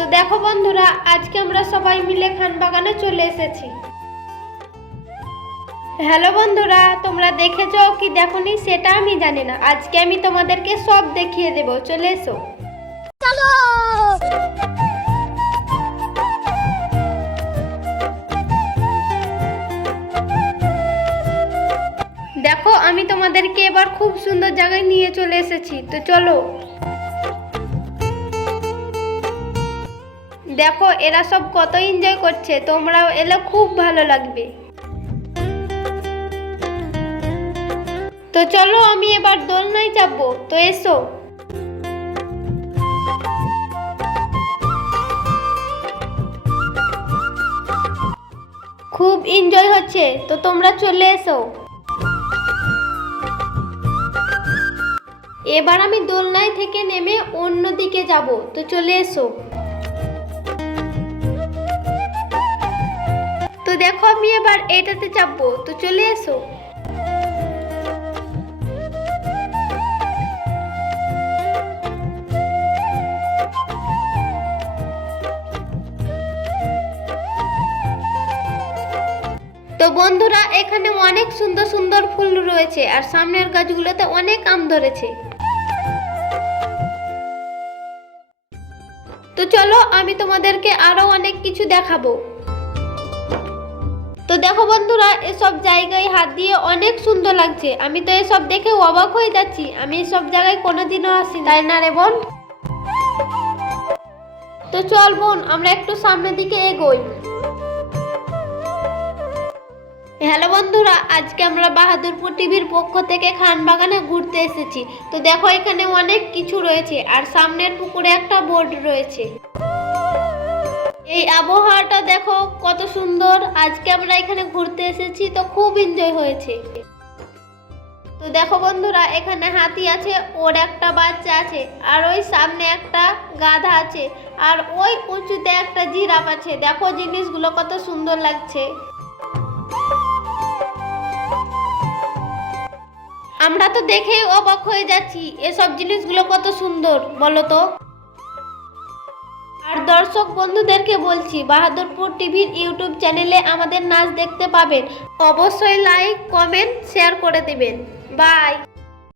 তো দেখো বন্ধুরা আজকে আমরা সবাই মিলে খান বাগানে চলে এসেছি। হ্যালো বন্ধুরা তোমরা দেখেছ কি দেখোনি? সেটা আমি জানি না। আজকে আমি তোমাদেরকে সব দেখিয়ে দেব। চলে এসো। দেখো আমি তোমাদেরকে এবার খুব সুন্দর জায়গায় নিয়ে চলে এসেছি। তো চলো। দেখো, এরা সব কত এনজয় করছে, তোমরাও এলে খুব ভালো লাগবে। তো চলো আমি এবার দোলনায় চাপবো তো এসো। খুব এনজয় হচ্ছে, তো তোমরা চলে এসো। এবার আমি দোলনায় থেকে নেমে অন্য দিকে যাব, তো চলে এসো। তো দেখো আমি এবার এটাতে চাপবো। তো চলে এসো। তো বন্ধুরা, এখানে অনেক সুন্দর সুন্দর ফুল রয়েছে আর সামনের গাছগুলোতে অনেক আম ধরেছে। তো চলো আমি তোমাদেরকে আরও অনেক কিছু দেখাবো। তো দেখো বন্ধুরা, এসব জায়গায় হাত দিয়ে অনেক সুন্দর লাগছে। আমি তো এসব দেখে অবাক হয়ে যাচ্ছি। আমি এসব জায়গায় কোনোদিনও আসি তাই না রে বোন? তো চল বোন, আমরা একটু সামনের দিকে এগোই। হ্যালো বন্ধুরা, আজকে আমরা বাহাদুরপুর টিভির পক্ষ থেকে খান বাগানে ঘুরতে এসেছি। তো দেখো এখানে অনেক কিছু রয়েছে, আর সামনের পুকুরে একটা বোর্ড রয়েছে। এই আবহাওয়াটা দেখো কত সুন্দর। আজকে আমরা এখানে ঘুরতে এসেছি, তো খুব এনজয় হয়েছে। তো দেখো বন্ধুরা, এখানে হাতি আছে, ওর একটা বাচ্চা আছে, আর ওই সামনে একটা গাধা আছে, আর ওই উঁচুতে একটা জিরাফ আছে। দেখো জিনিসগুলো কত সুন্দর লাগছে। আমরা তো দেখেই অবাক হয়ে যাচ্ছি, এসব জিনিসগুলো কত সুন্দর, বলো তো। আর দর্শক বন্ধুদেরকে বলছি, বাহাদুরপুর টিভির ইউটিউব চ্যানেলে আমাদের নাচ দেখতে পাবেন। অবশ্যই লাইক কমেন্ট শেয়ার করে দেবেন। বাই